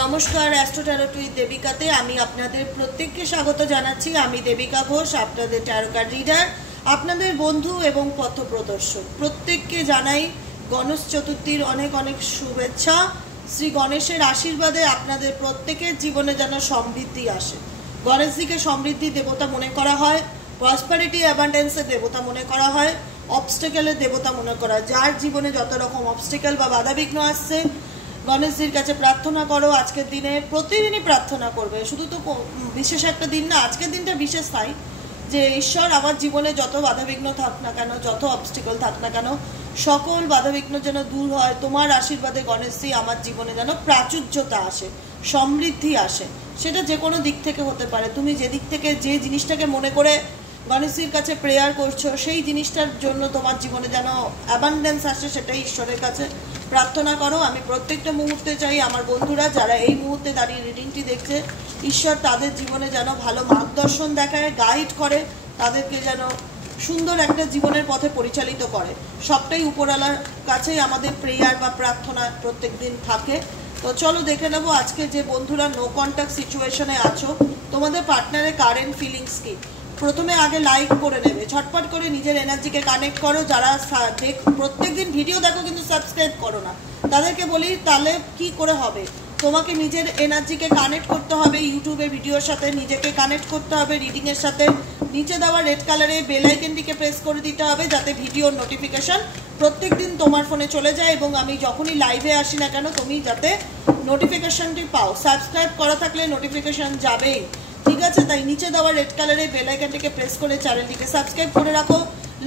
नमस्कार astro tarot with देविकाते आमी आपनादेर प्रत्येकके स्वागत जानाच्छि। आमी देविका घोष, आपनादेर टैरो कार्ड रीडार, आपनादेर बंधु एवं पथप्रदर्शक। प्रत्येकके जानाई गणेश चतुर्थीर अनेक अनेक शुभेच्छा। श्री गणेशेर आशीर्वादे आपनादेर प्रत्येकेर जीवने जेन समृद्धि आसे। गणेशजीके समृद्धि देवता मने करा हय, प्रसपेरिटी अ্যাবান্ডেন্সের देवता मने करा हय, অবস্টেকেলের देवता मने करा हय। जार जीवने যত রকম অবস্টেকেল বা বাধাবিঘ্ন আসছে गणेशजीर काছে प्रार्थना करो। आजकेर दिने प्रतिदिनই प्रार्थना करबे, शुधु तो विशेष एक दिन ना, आजकेर दिनटा विशेष ताई जे ईश्वर आमार जीवने যত बाधाबिघ्न थाक ना केन, যত অবস্টেকেল थाक ना केन, सकल बाधाबिघ्न जेन दूर हय। तोमार आशीर्वादे गणेशजी आमार जीवने जेन प्राचुर्यता आसे, समृद्धि आसे। सेटा जे कोनो दिक थेके होते पारे। तुमी जे दिक थेके जे जिनिसटाके मने करे गणेशजीर काছে प्रेयार करछो, सेई जिनिसटार जोन्नो तोमार जीवने जेन অ্যাবান্ডেন্স आसे, सेटाई ईश्वरेर काছে प्रार्थना करो। आमी प्रत्येकटा मुहूर्ते चाই आमार बंधुरा जारा এই মুহূর্তে দাঁড়িয়ে রিডিংটি দেখছে, ঈশ্বর তাদের জীবনে যেন ভালো মার্গদর্শন দেখায়, গাইড করে, তাদেরকে যেন সুন্দর একটা জীবনের পথে পরিচালিত করে। সবটাই উপরওয়ালার কাছেই আমাদের প্রেয়ার বা প্রার্থনা প্রত্যেকদিন থাকে। তো চলো দেখে নেব আজকে যে বন্ধুরা নো কন্ট্যাক্ট সিচুয়েশনে আছো, তোমাদের পার্টনারের কারেন্ট ফিলিংস কি। প্রথমে আগে লাইক করে নেবে, ঝটপট করে নিজের এনার্জিকে কানেক্ট করো। যারা প্রত্যেকদিন ভিডিও দেখো কিন্তু সাবস্ক্রাইব করো না, তাদেরকে বলি তাহলে কি করে হবে। তোমাকে নিজের এনার্জিকে কানেক্ট করতে হবে, ইউটিউবে ভিডিওর সাথে নিজেকে কানেক্ট করতে হবে, রিডিংয়ের সাথে। নিচে দেওয়া রেড কালারে বেল আইকনটিকে প্রেস করে দিতে হবে যাতে ভিডিওর নোটিফিকেশন প্রত্যেক দিন তোমার ফোনে চলে যায় এবং আমি যখনই লাইভে আসি না কেন তুমি যাতে নোটিফিকেশনটি পাও। সাবস্ক্রাইব করা থাকলে নোটিফিকেশন যাবেই, ঠিক আছে। তাই নিচে দেওয়া রেড কালারে বেল আইকনটিকে প্রেস করে চ্যানেলটিকে সাবস্ক্রাইব করে রাখো,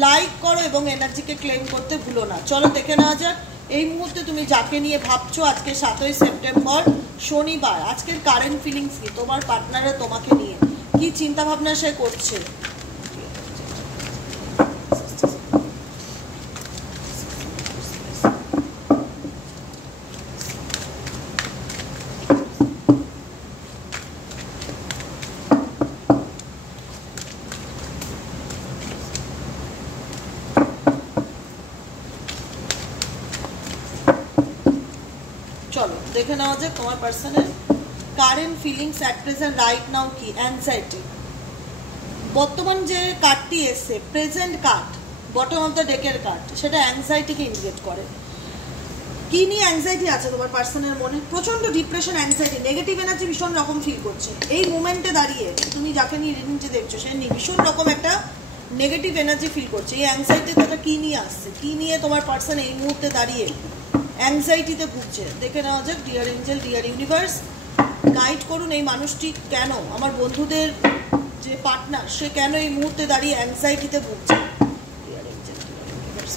লাইক করো এবং এনার্জিকে ক্লেম করতে ভুলো না। চলো দেখে নেওয়া যাক এই মুহূর্তে তুমি যাকে নিয়ে ভাবছো। আজকে 7ই সেপ্টেম্বর শনিবার, আজকের কারেন্ট ফিলিংস কি, তোমার পার্টনারে তোমাকে নিয়ে কি চিন্তা ভাবনা সে করছে। চলো দেখে নেওয়া যাক তোমার পার্সনের current feelings at present right now কি। অ্যাংজাইটি, বর্তমান যে কার্ডটি এসছে present card, bottom of the ডেকের কার্ড, সেটা অ্যাংজাইটিকে ইন্ডিকেট করে। কি নিয়ে অ্যাংজাইটি আছে তোমার পার্সনের মনে? প্রচন্ড ডিপ্রেশন, অ্যাংজাইটি, নেগেটিভ এনার্জি ভীষণ রকম ফিল করছে এই মোমেন্টে দাঁড়িয়ে। তুমি যাকে নিয়ে রিডিংটি দেখছো সে ভীষণ রকম একটা নেগেটিভ এনার্জি ফিল করছে। এই অ্যাংজাইটিটা কি নিয়ে আসছে, কি নিয়ে তোমার পার্সন এই মুহূর্তে দাঁড়িয়ে অ্যাংজাইটিতে ভুগছে। দেখে নেওয়া যাক। Dear angel, deer universe, guide করুন এই মানুষটি কেন, আমার বন্ধুদের যে পার্টনার সে কেন এই মুহূর্তে দাঁড়িয়ে অ্যাংজাইটিতে ভুগছে। ডিয়ার এঞ্জেল, ডিয়ার ইউনিভার্স,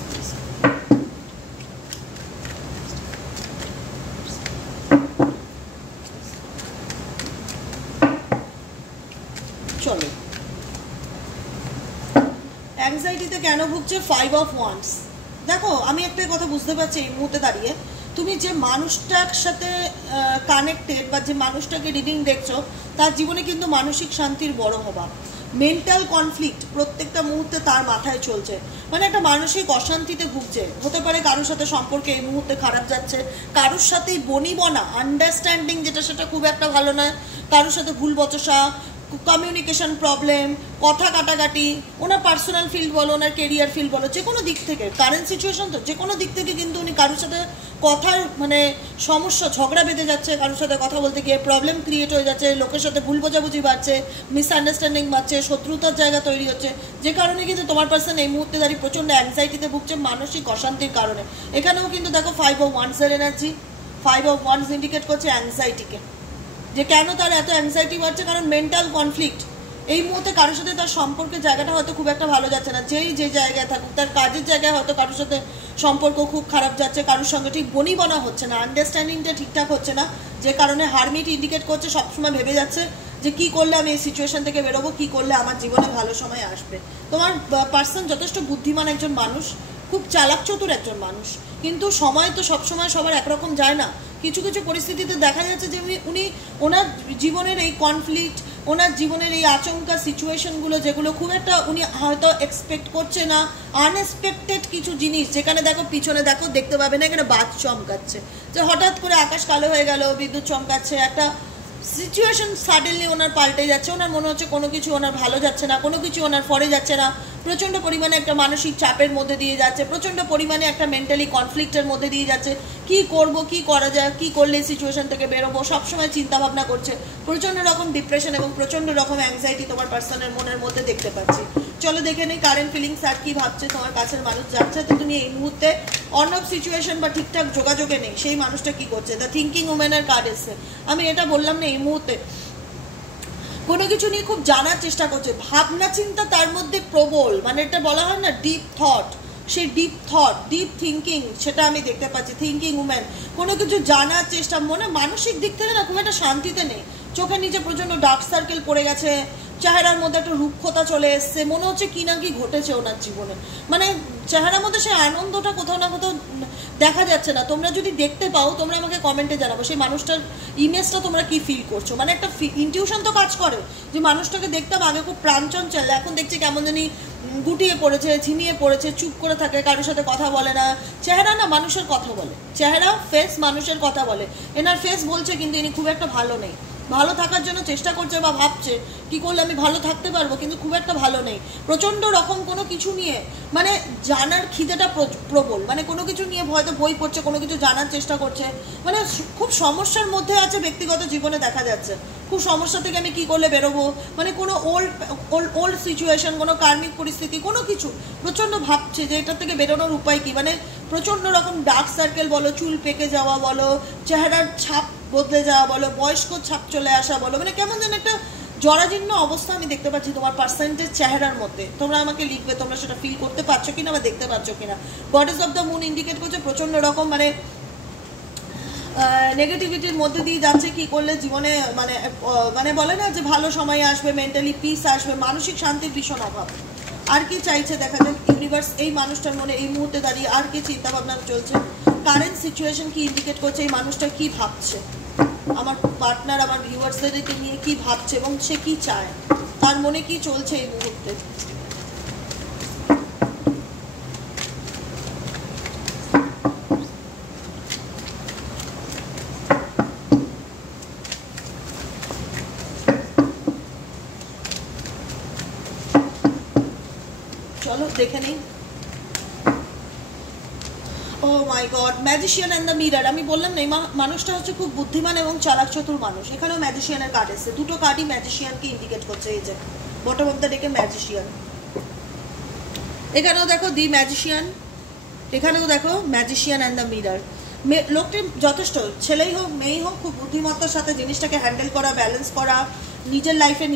চলো অ্যাংজাইটিতে কেন ভুগছে। 5 অফ ওয়ান্ডস। দেখো আমি একটা কথা বুঝতে পারছি এই মুহূর্তে দাঁড়িয়ে, তুমি যে মানুষটার সাথে কানেক্টেড বা যে মানুষটাকে রিডিং দেখছো তার জীবনে কিন্তু মানসিক শান্তির বড় অভাব, মেন্টাল কনফ্লিক্ট প্রত্যেকটা মুহূর্তে তার মাথায় চলছে। মানে একটা মানসিক অশান্তিতে ভুগছে। হতে পারে কারোর সাথে সম্পর্কে এই মুহূর্তে খারাপ যাচ্ছে, কারোর সাথেই বনিবনা আন্ডারস্ট্যান্ডিং যেটা সেটা খুব একটা ভালো নয়, কারোর সাথে ভুল বচসা, কমিউনিকেশন প্রবলেম, কথা কাটাকাটি, ওনার পার্সোনাল ফিল্ড বলো, ওনার কেরিয়ার ফিল্ড বলো, যে কোনো দিক থেকে কারেন্ট সিচুয়েশন তো যে কোনো দিক থেকে কিন্তু উনি কারোর সাথে কথার মানে সমস্যা, ঝগড়া বেঁধে যাচ্ছে, কারোর সাথে কথা বলতে গিয়ে প্রবলেম ক্রিয়েট হয়ে যাচ্ছে, লোকের সাথে ভুল বোঝাবুঝি বাড়ছে, মিসআন্ডারস্ট্যান্ডিং বাড়ছে, শত্রুতার জায়গা তৈরি হচ্ছে, যে কারণে কিন্তু তোমার পার্সন এই মুহূর্তে দাঁড়িয়ে প্রচণ্ড অ্যাংজাইটিতে ভুগছে মানসিক অশান্তির কারণে। এখানেও কিন্তু দেখো 5 অফ ওয়ান্ডসের এনার্জি, 5 অফ ওয়ান্ডস ইন্ডিকেট করছে অ্যাংজাইটিকে, যে কেন তার এত অ্যাংজাইটি বাড়ছে, কারণ মেন্টাল কনফ্লিক্ট। এই মুহূর্তে কারোর সাথে তার সম্পর্কের জায়গাটা হয়তো খুব একটা ভালো যাচ্ছে না, যেই যে জায়গায় থাকুক, তার কাজের জায়গায় হয়তো কারোর সাথে সম্পর্ক খুব খারাপ যাচ্ছে, কারোর সঙ্গে ঠিক বনিবনা হচ্ছে না, আন্ডারস্ট্যান্ডিংটা ঠিকঠাক হচ্ছে না, যে কারণে হারমিট ইন্ডিকেট করছে সবসময় ভেবে যাচ্ছে যে কি করলে আমি এই সিচুয়েশন থেকে বেরোবো, কি করলে আমার জীবনে ভালো সময় আসবে। তোমার পার্সন যথেষ্ট বুদ্ধিমান একজন মানুষ, খুব চালাক চতুর একজন মানুষ, কিন্তু সময় তো সবসময় সবার একরকম যায় না। কিছু কিছু পরিস্থিতিতে দেখা যাচ্ছে যে উনি ওনার জীবনের এই কনফ্লিক্ট ওনার জীবনের এই আচমকা সিচুয়েশনগুলো যেগুলো খুব একটা উনি হয়তো এক্সপেক্ট করছে না, আনএক্সপেক্টেড কিছু জিনিস, যেখানে দেখো পিছনে দেখো দেখতে পাবে না এখানে বাজ চমকাচ্ছে, যে হঠাৎ করে আকাশ কালো হয়ে গেল, বিদ্যুৎ চমকাচ্ছে, একটা সিচুয়েশন সাডেনলি ওনার পাল্টে যাচ্ছে, ওনার মনে হচ্ছে কোনো কিছু ওনার ভালো যাচ্ছে না, কোনো কিছু ওনার ফরে যাচ্ছে না, প্রচণ্ড পরিমাণে একটা মানসিক চাপের মধ্যে দিয়ে যাচ্ছে, প্রচণ্ড পরিমাণে একটা মেন্টালি কনফ্লিক্টের মধ্যে দিয়ে যাচ্ছে, কি করব, কি করা যায়, কি করলে সিচুয়েশন থেকে বেরোবো, সবসময় চিন্তা ভাবনা করছে, প্রচণ্ড রকম ডিপ্রেশন এবং প্রচণ্ড রকম অ্যাংজাইটি তোমার পার্সনের মনের মধ্যে দেখতে পাচ্ছি। চলো দেখে নেই কারেন্ট ফিলিংস আর কি ভাবছে তোমার কাছের মানুষ, যাচ্ছে তো তুমি এই মুহূর্তে অন অফ সিচুয়েশন বা ঠিকঠাক যোগাযোগে নেই, সেই মানুষটা কি করছে। দ্য থিঙ্কিং উমেনের কার্ড এসছে, আমি এটা বললাম না এই মুহূর্তে কোনো কিছু নিয়ে খুব জানার চেষ্টা করছে, ভাবনা চিন্তা তার মধ্যে প্রবল, মানে এটা বলা হয় না ডিপ থট, সেই ডিপ থট, ডিপ থিঙ্কিং, সেটা আমি দেখতে পাচ্ছি। থিঙ্কিং উমেন কোনো কিছু জানার চেষ্টা, মনে মানসিক দিক থেকে না খুব একটা শান্তিতে নেই, চোখের নিচে প্রচণ্ড ডার্ক সার্কেল পড়ে গেছে, চেহারার মধ্যে একটা রুক্ষতা চলে এসছে, মনে হচ্ছে কি না কি ঘটেছে ওনার জীবনে, মানে চেহারার মধ্যে সেই আনন্দটা কোথাও না কোথাও দেখা যাচ্ছে না। তোমরা যদি দেখতে পাও তোমরা আমাকে কমেন্টে জানাবো সেই মানুষটার ইমেজটা তোমরা কি ফিল করছো, মানে একটা ইনটিউশন তো কাজ করে যে মানুষটাকে দেখতাম আগে খুব প্রাণচঞ্চল, এখন দেখছি কেমন জানি গুটিয়ে পড়েছে, ঝিমিয়ে পড়েছে, চুপ করে থাকে, কারোর সাথে কথা বলে না, চেহারা না মানুষের কথা বলে, চেহারা ফেস মানুষের কথা বলে, এনার ফেস বলছে কিন্তু ইনি খুব একটা ভালো নেই, ভালো থাকার জন্য চেষ্টা করছে বা ভাবছে কি করলে আমি ভালো থাকতে পারবো, কিন্তু খুব একটা ভালো নেই, প্রচণ্ড রকম কোনো কিছু নিয়ে মানে জানার খিদেটা প্রবল, মানে কোনো কিছু নিয়ে হয়তো বই পড়ছে, কোনো কিছু জানার চেষ্টা করছে, মানে খুব সমস্যার মধ্যে আছে ব্যক্তিগত জীবনে দেখা যাচ্ছে, খুব সমস্যা থেকে আমি কি করলে বেরোবো, মানে কোনো ওল্ড সিচুয়েশন, কোনো কার্মিক পরিস্থিতি, কোনো কিছু প্রচণ্ড ভাবছে যে এটার থেকে বেরোনোর উপায় কি, মানে প্রচণ্ড রকম ডার্ক সার্কেল বলো, চুল পেকে যাওয়া বলো, চেহারার ছাপ বদলে যাওয়া বলো, বয়স্ক ছাপ চলে আসা বলো, মানে কেমন যেন একটা জরাজীর্ণ অবস্থা আমি দেখতে পাচ্ছি তোমার পার্সেন্টের চেহারার মধ্যে। তোমরা আমাকে লিখবে তোমরা সেটা ফিল করতে পারছো কিনা বা দেখতে পাচ্ছ কিনা। Goddess of the moon indicate করছে প্রচণ্ড রকম মানে নেগেটিভিটির মধ্যে দিয়ে যাচ্ছে, কি করলে জীবনে মানে মানে বলে না যে ভালো সময় আসবে, মেন্টালি পিস আসবে, মানসিক শান্তির ভীষণ অভাব। আর কি চাইছে দেখা যাক ইউনিভার্স এই মানুষটার মনে এই মুহূর্তে দাঁড়িয়ে, আর কি চিন্তা ভাবনা চলছে, কারেন্ট সিচুয়েশন কি ইন্ডিকেট করছে, এই মানুষটা কি ভাবছে, আমার পার্টনার আমার ভিউয়ার্সদেরকে নিয়ে কি ভাবছে এবং সে কি চায়, তার মনে কি চলছে এই মুহূর্তে। চলো দেখে নেই। Oh my God, magician and the mirror. আমি বললাম না এই মানুষটা হচ্ছে খুব বুদ্ধিমান এবং চালাক চতুর মানুষ। এখানেও ম্যাজিশিয়ানের কার্ড এসেছে, দুটো কার্ডই ম্যাজিশিয়ানকে ইন্ডিকেট করছে। এই যে বটম অফ দ্য ডেকে ম্যাজিশিয়ান, এখানেও দেখো দি ম্যাজিশিয়ান, এখানেও দেখো ম্যাজিশিয়ান অ্যান্ড দ্য মিরর। লোকটি যথেষ্ট, ছেলেই হোক মেয়েই হোক, খুব বুদ্ধিমত্তার সাথে জিনিসটাকে হ্যান্ডেল করা, ব্যালেন্স করা, নিজের লাইফে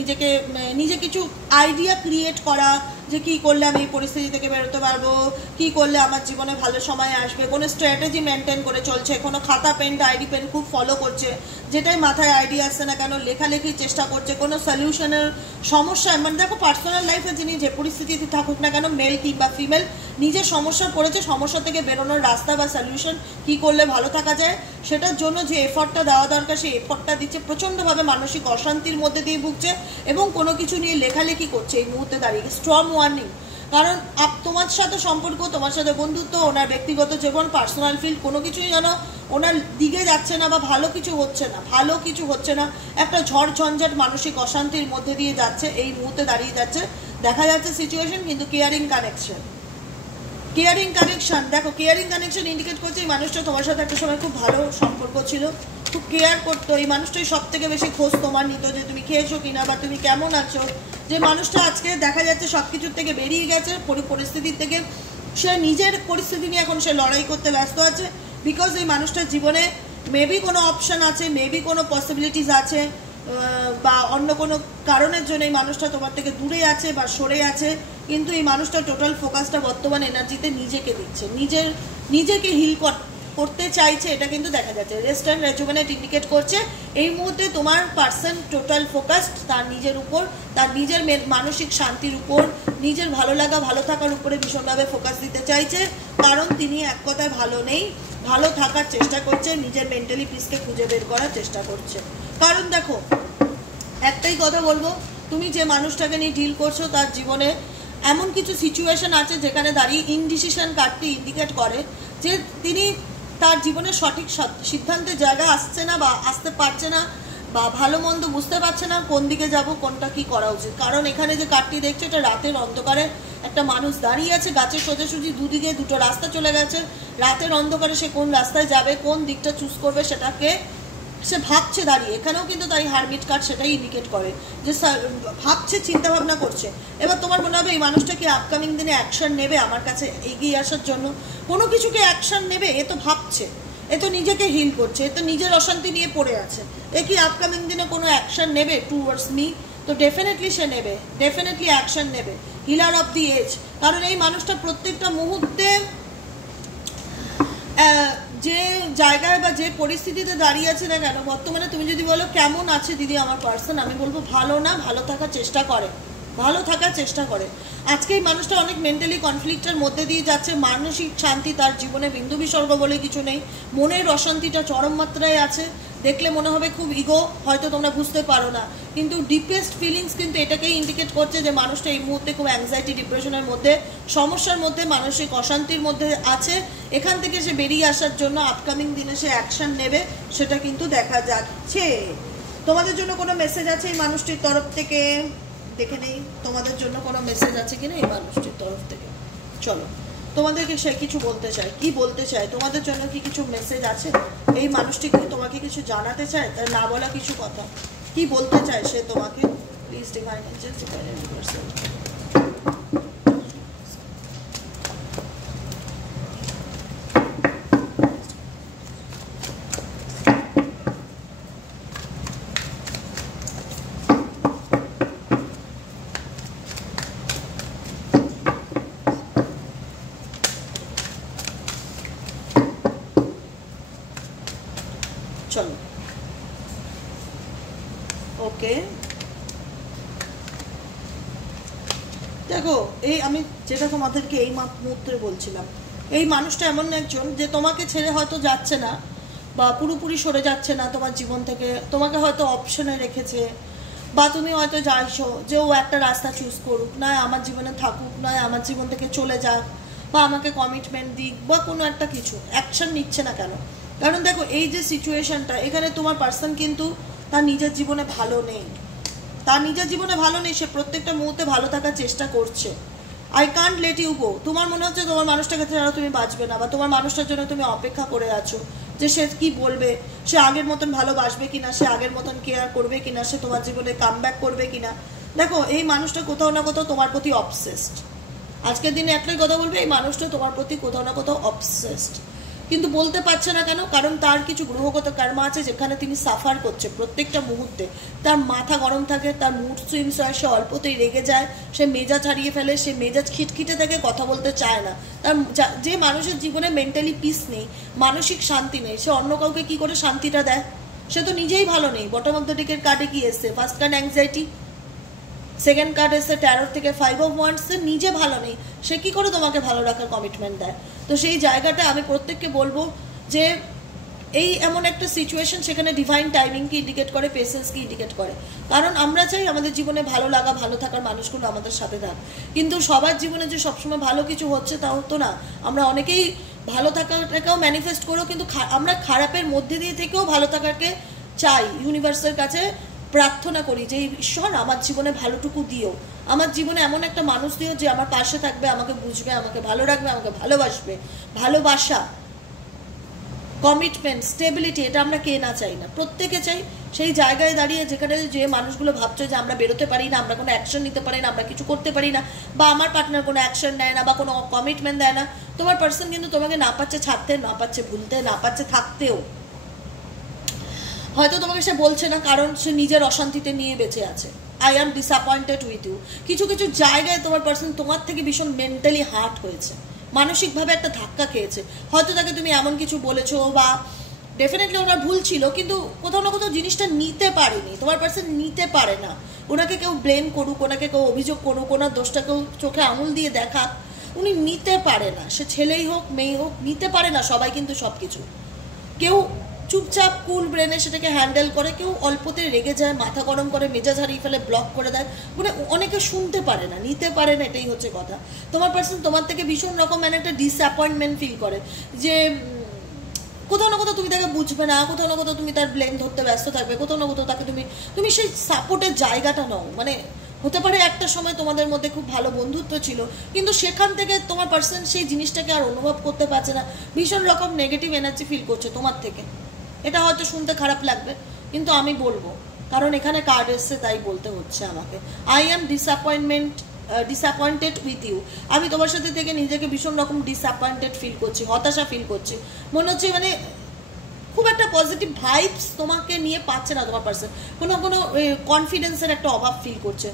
নিজে কিছু আইডিয়া ক্রিয়েট করা যে কী করলে আমি এই পরিস্থিতি থেকে বেরোতে পারবো, কী করলে আমার জীবনে ভালো সময় আসবে, কোনো স্ট্র্যাটেজি মেনটেন করে চলছে, কোনো খাতা পেন ডায়েরি পেন খুব ফলো করছে, যেটাই মাথায় আইডিয়া আসছে না কেন লেখালেখির চেষ্টা করছে, কোনো সলিউশনের সমস্যা, মানে দেখো পার্সোনাল লাইফে যিনি যে পরিস্থিতিতে থাকুক না কেন, মেল কিংবা ফিমেল, নিজের সমস্যা পড়েছে, সমস্যা থেকে বেরোনোর রাস্তা বা সলিউশন কী করলে ভালো থাকা যায় সেটার জন্য যে এফর্টটা দেওয়া দরকার সেই এফর্টটা দিচ্ছে, প্রচণ্ডভাবে মানসিক অশান্তির মধ্যে দিয়ে ভুগছে এবং কোনো কিছু নিয়ে লেখালেখি করছে এই মুহূর্তে দাঁড়িয়ে। স্ট্রং ওয়ার্নিং, কারণ তোমার সাথে সম্পর্ক, তোমার সাথে বন্ধুত্ব, ওনার ব্যক্তিগত জীবন, পার্সোনাল ফিল্ড, কোনো কিছুই যেন ওনার দিকে যাচ্ছে না বা ভালো কিছু হচ্ছে না, একটা ঝড় ঝঞ্ঝাট মানসিক অশান্তির মধ্যে দিয়ে যাচ্ছে এই মুহূর্তে দাঁড়িয়ে যাচ্ছে। দেখা যাচ্ছে সিচুয়েশন কিন্তু কেয়ারিং কানেকশন, দেখো কেয়ারিং কানেকশন ইন্ডিকেট করছে এই মানুষটা তোমার সাথে একটা সময় খুব ভালো সম্পর্ক ছিল, খুব কেয়ার করতো, এই মানুষটাই সব থেকে বেশি খোঁজ তোমার নিত যে তুমি খেয়েছো কিনা বা তুমি কেমন আছো। যে মানুষটা আজকে দেখা যাচ্ছে সব কিছুর থেকে বেরিয়ে গেছে, পরিস্থিতির থেকে, সে নিজের পরিস্থিতি নিয়ে এখন সে লড়াই করতে ব্যস্ত আছে, বিকজ এই মানুষটার জীবনে মেবি কোনো অপশান আছে, মেবি কোনো পসিবিলিটিস আছে, বা অন্য কোনো কারণের জন্য এই মানুষটা তোমার থেকে দূরে আছে বা সরে আছে, কিন্তু এই মানুষটা টোটাল ফোকাসটা বর্তমান এনার্জিতে নিজেকে দিচ্ছে, নিজেকে হিল করতে চাইছে, এটা কিন্তু দেখা যাচ্ছে। রেস্ট অ্যান্ড রেজুভেনেট ইন্ডিকেট করছে এই মুহূর্তে তোমার পার্সন টোটাল ফোকাসড তার নিজের উপর, তার নিজের মানসিক শান্তির উপর, নিজের ভালো লাগা ভালো থাকার উপরে ভীষণভাবে ফোকাস দিতে চাইছে, কারণ তিনি এক কথায় ভালো নেই, ভালো থাকার চেষ্টা করছে, নিজের মেন্টালি পিসকে খুঁজে বের করার চেষ্টা করছে। কারণ দেখো একটাই কথা বলবো, তুমি যে মানুষটাকে নিয়ে ডিল করছো তার জীবনে এমন কিছু সিচুয়েশন আছে যেখানে দাঁড়িয়ে ইনডিসিশন কার্ডটি ইন্ডিকেট করে যে তিনি তার জীবনের সঠিক সিদ্ধান্তের জায়গা আসছে না বা আসতে পারছে না, বা ভালো মন্দ বুঝতে পারছে না কোন দিকে যাব, কোনটা কি করা উচিত। কারণ এখানে যে কার্ডটি দেখছো এটা রাতের অন্ধকারে একটা মানুষ দাঁড়িয়ে আছে, গাছের সোজাসুজি দুদিকে দুটো রাস্তা চলে গেছে, রাতের অন্ধকারে সে কোন রাস্তায় যাবে, কোন দিকটা চুজ করবে সেটাকে সে ভাবছে দাঁড়িয়ে। এখানেও কিন্তু তাই হারমিট কার্ড সেটাই ইন্ডিকেট করে যে ভাবছে, চিন্তা ভাবনা করছে। এবার তোমার মনে হবে এই মানুষটা কি আপকামিং দিনে অ্যাকশন নেবে আমার কাছে এগিয়ে আসার জন্য, কোনো কিছুকে অ্যাকশন নেবে? এ তো ভাবছে, এ তো নিজেকে হিল করছে, এ তো নিজের অশান্তি নিয়ে পড়ে আছে, এ কি আপকামিং দিনে কোনো অ্যাকশন নেবে টুয়ার্ডস মি? তো ডেফিনেটলি সে নেবে, ডেফিনেটলি অ্যাকশন নেবে। হিলার অফ দি এজ, কারণ এই মানুষটা প্রত্যেকটা মুহূর্তে যে জায়গায় বা যে পরিস্থিতিতে দাঁড়িয়ে আছে না কেন, বর্তমানে তুমি যদি বলো কেমন আছে দিদি আমার পার্সন, আমি বলবো ভালো না, ভালো থাকার চেষ্টা করে, ভালো থাকার চেষ্টা করে। আজকে এই মানুষটা অনেক মেন্টালি কনফ্লিক্টের মধ্যে দিয়ে যাচ্ছে, মানসিক শান্তি তার জীবনে বিন্দু বিসর্গ বলে কিছু নেই, মনের অশান্তিটা চরম মাত্রায় আছে। দেখলে মনে হবে খুব ইগো, হয়তো তোমরা বুঝতে পারো না, কিন্তু ডিপেস্ট ফিলিংস কিন্তু এটাকেই ইন্ডিকেট করছে যে মানুষটা এই মুহূর্তে খুব অ্যাংজাইটি, ডিপ্রেশনের মধ্যে, সমস্যার মধ্যে, মানসিক অশান্তির মধ্যে আছে। এখান থেকে সে বেরিয়ে আসার জন্য আপকামিং দিনে সে অ্যাকশন নেবে, সেটা কিন্তু দেখা যাচ্ছে। তোমাদের জন্য কোনো মেসেজ আছে এই মানুষটির তরফ থেকে? দেখে নেই তোমাদের জন্য কোনো মেসেজ আছে কিনা এই মানুষটির তরফ থেকে। চলো, তোমাদেরকে সে কিছু বলতে চায়, কি বলতে চায়, তোমাদের জন্য কি কিছু মেসেজ আছে? এই মানুষটি কি তোমাকে কিছু জানাতে চায়, তার না বলা কিছু কথা, কি বলতে চায় সে তোমাকে? Please divine angels, divine universal. চলো, ওকে, দেখো এই আমি যেটা তোমাদেরকে এই মুহূর্তে বলছিলাম, এই মানুষটা এমন একজন যে তোমাকে ছেড়ে হয়তো যাচ্ছে না বা পুরোপুরি সরে যাচ্ছে না তোমার জীবন থেকে, তোমাকে হয়তো অপশনে রেখেছে, বা তুমি হয়তো চাইছো যে ও একটা রাস্তা চুজ করুক, নয় আমার জীবনে থাকুক, নয় আমার জীবন থেকে চলে যাক, বা আমাকে কমিটমেন্ট দিক, বা কোনো একটা কিছু অ্যাকশন নিচ্ছে না কেন? কারণ দেখো এই যে সিচুয়েশনটা, এখানে তোমার পার্সন কিন্তু তার নিজের জীবনে ভালো নেই, তার নিজের জীবনে ভালো নেই, সে প্রত্যেকটা মুহূর্তে ভালো থাকার চেষ্টা করছে। I can't let you go. তোমার মনে হচ্ছে তোমার মানুষটাকে ছাড়া তুমি বাঁচবে না, বা তোমার মানুষটার জন্য তুমি অপেক্ষা করে আছো যে সে কি বলবে, সে আগের মতন ভালোবাসবে কিনা, সে আগের মতন কেয়ার করবে কিনা, সে তোমার জীবনে কাম ব্যাক করবে কিনা। দেখো এই মানুষটা কোথাও না কোথাও তোমার প্রতি অবসেসড। আজকের দিনে একটাই কথা বলবে, এই মানুষটা তোমার প্রতি কোথাও না কোথাও অবসেসড, কিন্তু বলতে পারছে না কেন? কারণ তার কিছু গ্রহগত কর্মা আছে যেখানে তিনি সাফার করছে প্রত্যেকটা মুহূর্তে। তার মাথা গরম থাকে, তার মুড সুইংস হয়, সে অল্পতেই রেগে যায়, সে মেজাজ হারিয়ে ফেলে, সে মেজাজ খিটখিটে থেকে কথা বলতে চায় না। তার যে মানুষের জীবনে মেন্টালি পিস নেই, মানসিক শান্তি নেই, সে অন্য কাউকে কি করে শান্তিটা দেয়? সে তো নিজেই ভালো নেই। বটম অফ দ্য ডেকের কার্ডে কি এসছে? First card anxiety, second card এসছে ট্যারোর থেকে 5 অফ ওয়ান্ডস। সে নিজে ভালো নেই, সে কি করে তোমাকে ভালো রাখার কমিটমেন্ট দেয়? তো সেই জায়গাটা আমি প্রত্যেককে বলবো যে এই এমন একটা সিচুয়েশন, সেখানে ডিভাইন টাইমিংকে ইন্ডিকেট করে, পেশেন্সকে ইন্ডিকেট করে। কারণ আমরা চাই আমাদের জীবনে ভালো লাগা, ভালো থাকার মানুষগুলো আমাদের সাথে থাক, কিন্তু সবার জীবনে যে সবসময় ভালো কিছু হচ্ছে তাও তো না। আমরা অনেকেই ভালো থাকাটাকেও ম্যানিফেস্ট করো, কিন্তু আমরা খারাপের মধ্যে দিয়ে থেকেও ভালো থাকাকে চাই, ইউনিভার্সের কাছে প্রার্থনা করি যে ঈশ্বর আমার জীবনে ভালোটুকু দিও, আমার জীবনে এমন একটা মানুষ দিও যে আমার পাশে থাকবে, আমাকে বুঝবে, আমাকে ভালো রাখবে, আমাকে ভালোবাসবে। ভালোবাসা, কমিটমেন্ট, স্টেবিলিটি, এটা আমরা কে না চাই না? প্রত্যেকে চাই। সেই জায়গায় দাঁড়িয়ে যেখানে যে মানুষগুলো ভাবছে যে আমরা বেরোতে পারি না, আমরা কোনো অ্যাকশন নিতে পারি না, আমরা কিছু করতে পারি না, বা আমার পার্টনার কোনো অ্যাকশন নেয় না বা কোনো কমিটমেন্ট দেয় না, তোমার পার্সন কিন্তু তোমাকে না পাচ্ছে ছাড়তে, না পাচ্ছে ভুলতে, না পাচ্ছে থাকতেও। হয়তো তোমাকে সে বলছে না কারণ সে নিজের অশান্তিতে নিয়ে বেঁচে আছে। I am disappointed with you. কিছু কিছু জায়গায় তোমার পার্সন তোমার থেকে ভীষণ মেন্টালি হার্ট হয়েছে, মানসিকভাবে একটা ধাক্কা খেয়েছে। হয়তো তাকে তুমি এমন কিছু বলেছো, বা ডেফিনেটলি ওনার ভুল ছিল, কিন্তু কোথাও না কোথাও জিনিসটা নিতে পারেনি, তোমার পার্সন নিতে পারে না। ওনাকে কেউ ব্লেম করুক, ওনাকে কেউ অভিযোগ করুক, ওনার দোষটা কেউ চোখে আঙুল দিয়ে দেখাক, উনি নিতে পারে না। সে ছেলেই হোক মেয়ে হোক, নিতে পারে না সবাই, কিন্তু সব কিছু কেউ চুপচাপ কুল ব্রেনে সেটাকে হ্যান্ডেল করে, কেউ অল্পতে রেগে যায়, মাথা গরম করে, মেজাজ হারিয়ে ফেলে, ব্লক করে দেয়, মানে অনেকে শুনতে পারে না, নিতে পারে না, এটাই হচ্ছে কথা। তোমার পার্সন তোমার থেকে ভীষণ রকম মানে একটা ডিসঅ্যাপয়েন্টমেন্ট ফিল করে, যে কোথাও না কোথাও তুমি তাকে বুঝবে না, কোথাও না কোথাও তুমি তার ব্লেম ধরতে ব্যস্ত থাকবে, কোথাও না কোথাও তাকে তুমি সেই সাপোর্টের জায়গাটা নাও। মানে হতে পারে একটা সময় তোমাদের মধ্যে খুব ভালো বন্ধুত্ব ছিল, কিন্তু সেখান থেকে তোমার পার্সন সেই জিনিসটাকে আর অনুভব করতে পারছে না, ভীষণ রকম নেগেটিভ এনার্জি ফিল করছে তোমার থেকে। এটা হয়তো শুনতে খারাপ লাগবে, কিন্তু আমি বলবো, কারণ এখানে কার্ড এসছে তাই বলতে হচ্ছে আমাকে। I am disappointed with you. আমি তোমার সাথে থেকে নিজেকে ভীষণ রকম ডিসঅ্যাপয়েন্টেড ফিল করছি, হতাশা ফিল করছি, মনে হচ্ছে মানে খুব একটা পজিটিভ ভাইবস তোমাকে নিয়ে পাচ্ছে না তোমার পার্সন, কোনো কনফিডেন্সের একটা অভাব ফিল করছে।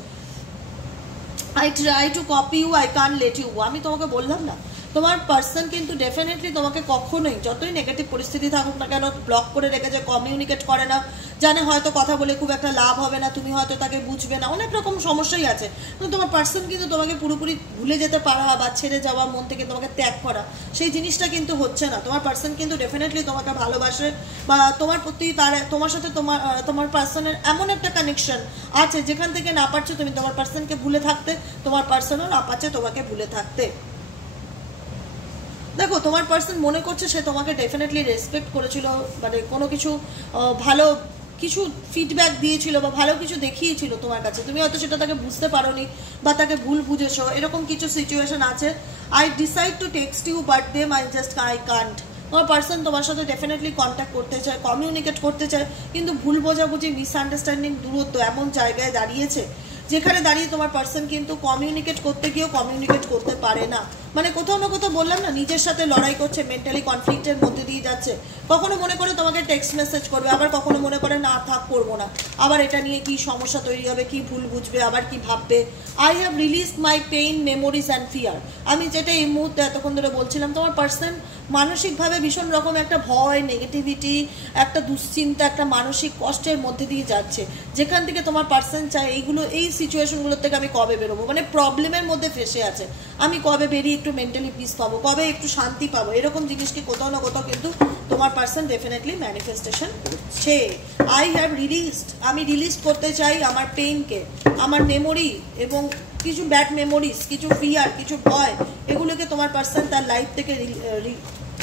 I try to copy you, I can't let you go. আমি তোমাকে বললাম না, তোমার পার্সন কিন্তু ডেফিনেটলি তোমাকে কখনোই, যতই নেগেটিভ পরিস্থিতি থাকুক না কেন, ব্লক করে রেখেছে, কমিউনিকেট করে না, জানে হয়তো কথা বলে খুব একটা লাভ হবে না, তুমি হয়তো তাকে বুঝবে না, অনেক রকম সমস্যাই আছে, কিন্তু তোমার পার্সন কিন্তু তোমাকে পুরোপুরি ভুলে যেতে পারা বা ছেড়ে যাওয়া, মন থেকে তোমাকে ত্যাগ করা, সেই জিনিসটা কিন্তু হচ্ছে না। তোমার পার্সন কিন্তু ডেফিনেটলি তোমাকে ভালোবাসে, বা তোমার প্রতি তোমার সাথে তোমার পার্সনের এমন একটা কানেকশন আছে যেখান থেকে না পারছো তুমি তোমার পার্সনকে ভুলে থাকতে, তোমার পার্সনও না পারছে তোমাকে ভুলে থাকতে। দেখো, তোমার পার্সন মনে করছে সে তোমাকে ডেফিনেটলি রেসপেক্ট করেছিল, মানে কোনো কিছু ভালো কিছু ফিডব্যাক দিয়েছিল বা ভালো কিছু দেখিয়েছিল তোমার কাছে, তুমি হয়তো সেটা তাকে বুঝতে পারোনি বা তাকে ভুল বুঝেছো, এরকম কিছু সিচুয়েশন আছে। I decide to text you but then I can't. তোমার পার্সন তোমার সাথে ডেফিনেটলি কন্ট্যাক্ট করতে চায়, কমিউনিকেট করতে চায়, কিন্তু ভুল বোঝাবুঝি, মিসআন্ডারস্ট্যান্ডিং, দূরত্ব এমন জায়গায় দাঁড়িয়েছে যেখানে দাঁড়িয়ে তোমার পার্সন কিন্তু কমিউনিকেট করতে গিয়েও কমিউনিকেট করতে পারে না। মানে কোথাও না কোথাও বললাম না, নিজের সাথে লড়াই করছে, মেন্টালি কনফ্লিক্টের মধ্যে দিয়ে যাচ্ছে। কখনো মনে করে তোমাকে টেক্সট মেসেজ করবে, আবার কখনো মনে করে না থাক করবো না, আবার এটা নিয়ে কি সমস্যা তৈরি হবে, কি ভুল বুঝবে, আবার কি ভাববে। I have released my pain, memories and fear. আমি যেটা এই মুহূর্তে এতক্ষণ ধরে বলছিলাম, তোমার পার্সন মানসিকভাবে ভীষণ রকম একটা ভয়, নেগেটিভিটি, একটা দুশ্চিন্তা, একটা মানসিক কষ্টের মধ্যে দিয়ে যাচ্ছে, যেখান থেকে তোমার পার্সন চায় এই সিচুয়েশনগুলোর থেকে আমি কবে বেরোবো, মানে প্রবলেমের মধ্যে ফেসে আছে, আমি কবে বেরিয়ে একটু মেন্টালি পিস পাবো, কবে একটু শান্তি পাবো, এরকম জিনিসকে কোথাও না কোথাও কিন্তু তোমার পার্সন ডেফিনেটলি ম্যানিফেস্টেশন করছে। আই হ্যাভ রিলিজড, আমি রিলিজ করতে চাই আমার পেইনকে, আমার মেমোরি এবং কিছু ব্যাড মেমোরিজ, কিছু ফিয়ার, কিছু ভয়, এগুলোকে তোমার পার্সন তার লাইফ থেকে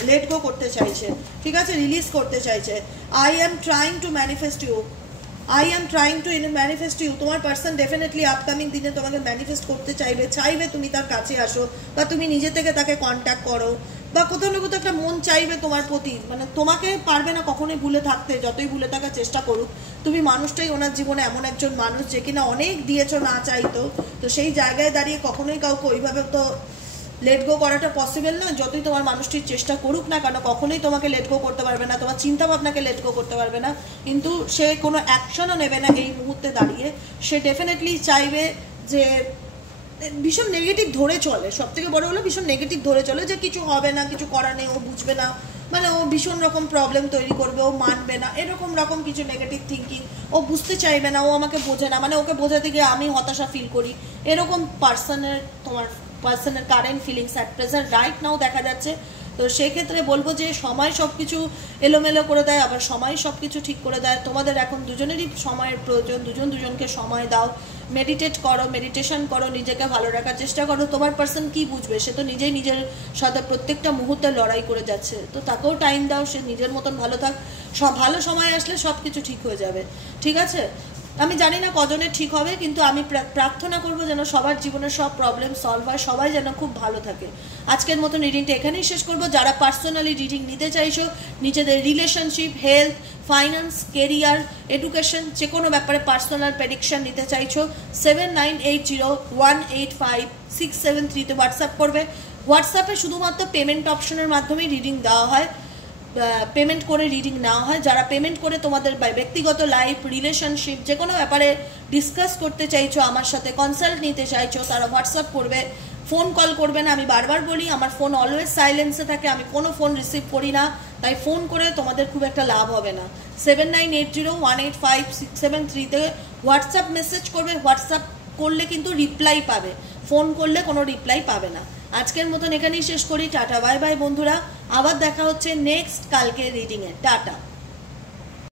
লেট গো করতে চাইছে, ঠিক আছে, রিলিজ করতে চাইছে। I am trying to manifest you, I am trying to manifest you. তোমার পার্সন ডেফিনেটলি আপকামিং দিনে তোমাকে ম্যানিফেস্ট করতে চাইবে তুমি তার কাছে আসো, বা তুমি নিজে থেকে তাকে কন্ট্যাক্ট করো, বা কোথাও না কোথাও একটা মন চাইবে তোমার প্রতি, মানে তোমাকে পারবে না কখনোই ভুলে থাকতে, যতই ভুলে থাকার চেষ্টা করুক। তুমি মানুষটাই ওনার জীবনে এমন একজন মানুষ যে কিনা অনেক দিয়েছো না চাইতো, তো সেই জায়গায় দাঁড়িয়ে কখনোই কাউকে ওইভাবে তো লেট গো করাটা পসিবল না। যতই তোমার মানুষটির চেষ্টা করুক না কেন, কখনোই তোমাকে লেট গো করতে পারবে না, তোমার চিন্তা ভাবনাকে লেট গো করতে পারবে না, কিন্তু সে কোনো অ্যাকশনও নেবে না এই মুহূর্তে দাঁড়িয়ে। সে ডেফিনেটলি চাইবে যে, ভীষণ নেগেটিভ ধরে চলে, সব থেকে বড় হলো ভীষণ নেগেটিভ ধরে চলে, যে কিছু হবে না, কিছু করার নেই, ও বুঝবে না, মানে ও ভীষণ রকম প্রবলেম তৈরি করবে, ও মানবে না, এরকম রকম কিছু নেগেটিভ থিঙ্কিং, ও বুঝতে চাইবে না, ও আমাকে বোঝে না, মানে ওকে বোঝাতে গিয়ে আমি হতাশা ফিল করি, এরকম তোমার পার্সনের current feelings at present right নাও দেখা যাচ্ছে। তো সেই ক্ষেত্রে বলবো যে সময় সব কিছু এলোমেলো করে দেয়, আবার সময় সব কিছু ঠিক করে দেয়। তোমাদের এখন দুজনেরই সময়ের প্রয়োজন, দুজনকে সময় দাও, মেডিটেট করো, মেডিটেশন করো, নিজেকে ভালো রাখার চেষ্টা করো। তোমার পার্সন কি বুঝবে, সে তো নিজেই নিজের সাথে প্রত্যেকটা মুহূর্তে লড়াই করে যাচ্ছে, তো তাকেও টাইম দাও, সে নিজের মতন ভালো থাক, ভালো সময় আসলে সব কিছু ঠিক হয়ে যাবে, ঠিক আছে। আমি জানি না কজনের ঠিক হবে, কিন্তু আমি প্রার্থনা করব যেন সবার জীবনের সব প্রবলেম সলভ হয়, সবাই যেন খুব ভালো থাকে। আজকের মতো রিডিংটা এখানেই শেষ করব। যারা পার্সোনালি রিডিং নিতে চাইছো, নিজেদের relationship, health, finance, career, education, যে কোনো ব্যাপারে পার্সোনাল প্রেডিকশন নিতে চাইছো, 7980185673 হোয়াটসঅ্যাপ করবে। হোয়াটসঅ্যাপে শুধুমাত্র পেমেন্ট অপশনের মাধ্যমেই রিডিং দেওয়া হয়, পেমেন্ট করে রিডিং নেওয়া হয়। যারা পেমেন্ট করে তোমাদের ব্যক্তিগত লাইফ, রিলেশনশিপ, যে কোনো ব্যাপারে ডিসকাস করতে চাইছো, আমার সাথে কনসাল্ট নিতে চাইছো, তারা হোয়াটসঅ্যাপ করবে, ফোন কল করবে না। আমি বারবার বলি, আমার ফোন অলওয়েজ সাইলেন্সে থাকে, আমি কোনো ফোন রিসিভ করি না, তাই ফোন করে তোমাদের খুব একটা লাভ হবে না। 7980185673 হোয়াটসঅ্যাপ মেসেজ করবে। হোয়াটসঅ্যাপ করলে কিন্তু রিপ্লাই পাবে, ফোন করলে কোনো রিপ্লাই পাবে না। আজকের মতন এখানেই শেষ করি। টাটা, বাই বাই বন্ধুরা, আবার দেখা হচ্ছে নেক্সট কালকে রিডিংয়ে। টাটা।